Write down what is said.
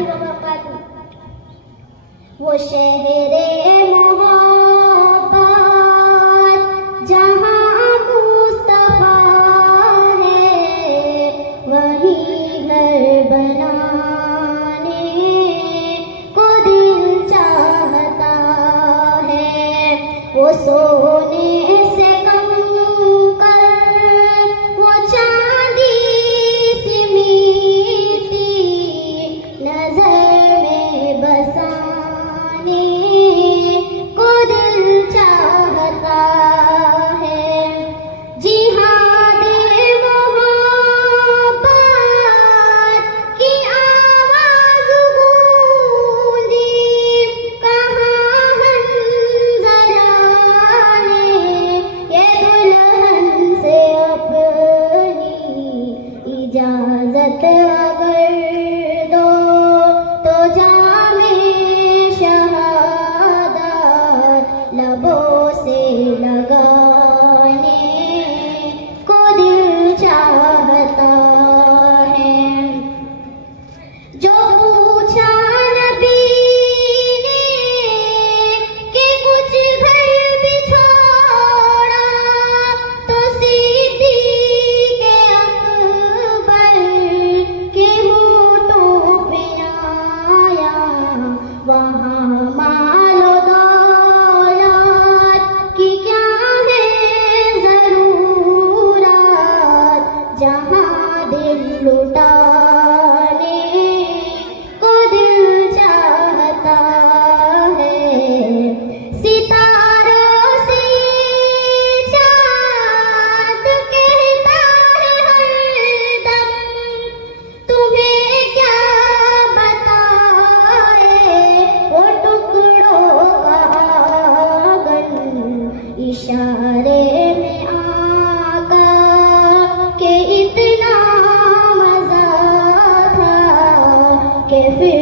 रहमतुल्लाहि व बरकातुहू। वो शहरे मोहब्बत जहाँ मुस्तफा है, वही घर बनाने को दिल चाहता है। वो सोने से कम कर वो चांदी सी मीठी नजर में बसाने को दिल चाहता है। जिहादे मोहब्बत की आवाज गूंजी, कहाँ हंज़ला ने ये दुल्हन से अपनी इजाजत अगर दो तो जामे शहादत लबों से लगाने को दिल चाहता है। जो पूछा नबी ने कि कुछ घर भी छोड़ा, तो सिद्दीक़ अकबर के होठों पे आया, वहाँ मालो दौलत की क्या है ज़रूरत, जहाँ दिल लुटाने को दिल चाहता है। सितारों से चाँद कहता है हरदम, तुम्हें क्या बताए वो टुकड़ों का आंगन, इशारे में आका के इतना मजा था कि फिर